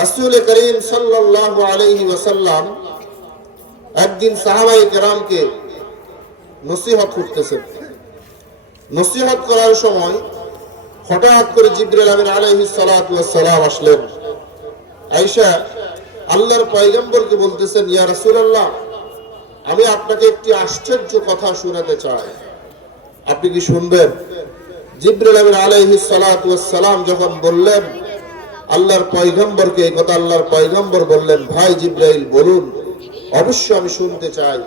রাসূল করিম সাল্লাল্লাহু আলাইহি ওয়াসাল্লাম একদিন সাহাবায়ে কেরামকে নসিহত করতেছেন। নসিহত করার সময় হঠাৎ করে জিবরাইল আমিন আলাইহিস সালাতু ওয়াস সালাম আসলেন। আয়েশা আল্লাহর পয়গম্বরকে বলতেছেন, ইয়া রাসূলুল্লাহ, আমি আপনাকে একটি আশ্চর্য কথা শোনাতে চাই, আপনি কি শুনবেন? জিবরাইল আমিন আলাইহিস সালাতু ওয়াস সালাম যখন বললেন আল্লাহর পয়গম্বরকে এই কথা, আল্লাহর পয়গম্বর বললেন, ভাই জিবরাইল বলুন। অবশ্যই আমি শুনতে চাই।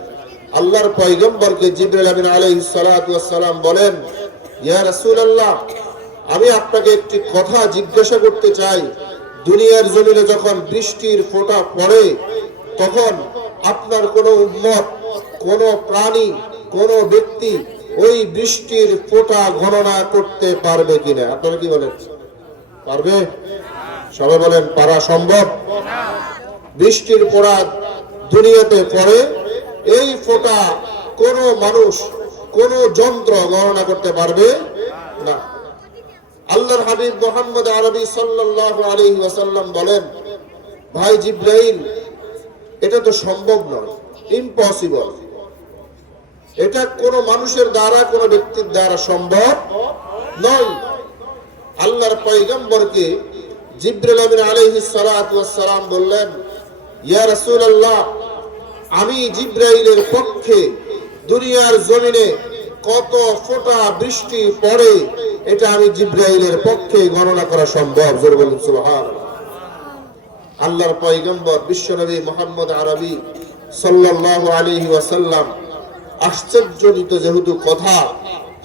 আল্লাহর পয়গম্বরকে জিবরাইল আমিন আলাইহিস সালাতু ওয়াস সালাম বলেন, ইয়া রাসূলুল্লাহ, আমি আপনাকে একটি কথা জিজ্ঞাসা করতে চাই। দুনিয়ার জমিনে যখন বৃষ্টির ফোঁটা পড়ে তখন আপনার কোন উম্মত, কোন প্রাণী, কোন ব্যক্তি ওই বৃষ্টির ফোঁটা গণনা করতে পারবে কিনা? আপনারা কি বলেন, পারবে? সবাই বলেন পারা সম্ভব? বৃষ্টির ফোঁটা দুনিয়াতে পড়ে, এই ফোঁটা কোন মানুষ, কোন যন্ত্র গণনা করতে পারবে না। আল্লাহর হাবিব মুহাম্মদ আরবি সাল্লাল্লাহু আলাইহি ওয়াসাল্লাম বলেন, ভাই জিবরাইল, এটা তো সম্ভব নয়, ইম্পসিবল। এটা কোন মানুষের দ্বারা, কোন ব্যক্তির দ্বারা সম্ভব নয়। আল্লাহর পয়গম্বরকে জিবরাইল আমিন আলাইহিস সালাতু ওয়াস সালাম বললেন, ইয়া রাসূলুল্লাহ, আমি জিবরাইলের পক্ষে দুনিয়ার জমিনে কত ফোঁটা বৃষ্টি পড়ে এটা আমি জিবরাইলের পক্ষে গণনা করা সম্ভব। জোরে বলুন সুবহানাল্লাহ। আল্লাহর পয়গম্বর বিশ্বনবী মুহাম্মদ আরবি সাল্লাল্লাহু আলাইহি ওয়াসাল্লাম আশ্চর্যজনিত যেহেতু কথা,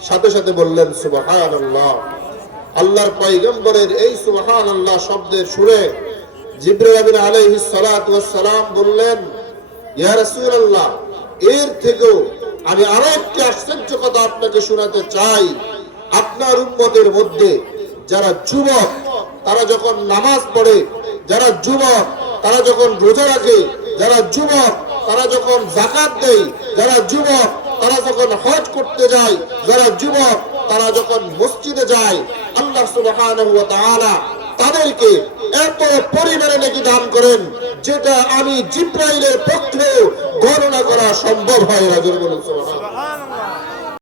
সাথে সাথে বললেন সুবহানাল্লাহ। আল্লাহর পয়গম্বরের এই সুবহানাল্লাহ শব্দের সুরে জিবরাইল আমিন আলাইহিস সালাতু ওয়াস সালাম বললেন, ইয়া রাসূলুল্লাহ, এর থেকেও আমি আরো একটি আশ্চর্য কথা আপনাকে শোনাতে চাই। আপনার উম্মতের মধ্যে যারা যুবক তারা যখন নামাজ পড়ে, যারা যুবক তারা যখন রোজা রাখে, যারা যুবক তারা যখন যাকাত দেয়, যারা যুবক তারা যখন হজ করতে যায়, যারা যুবক তারা যখন মসজিদে যায়, আল্লাহ সুবহানাহু ওয়া তাআলা তাদেরকে এত পরিমাণে নেকি দান করেন যেটা আমি জিবরাইলের পক্ষে গণনা করা সম্ভব হয় না। জোরে বলুন সুবহানাল্লাহ।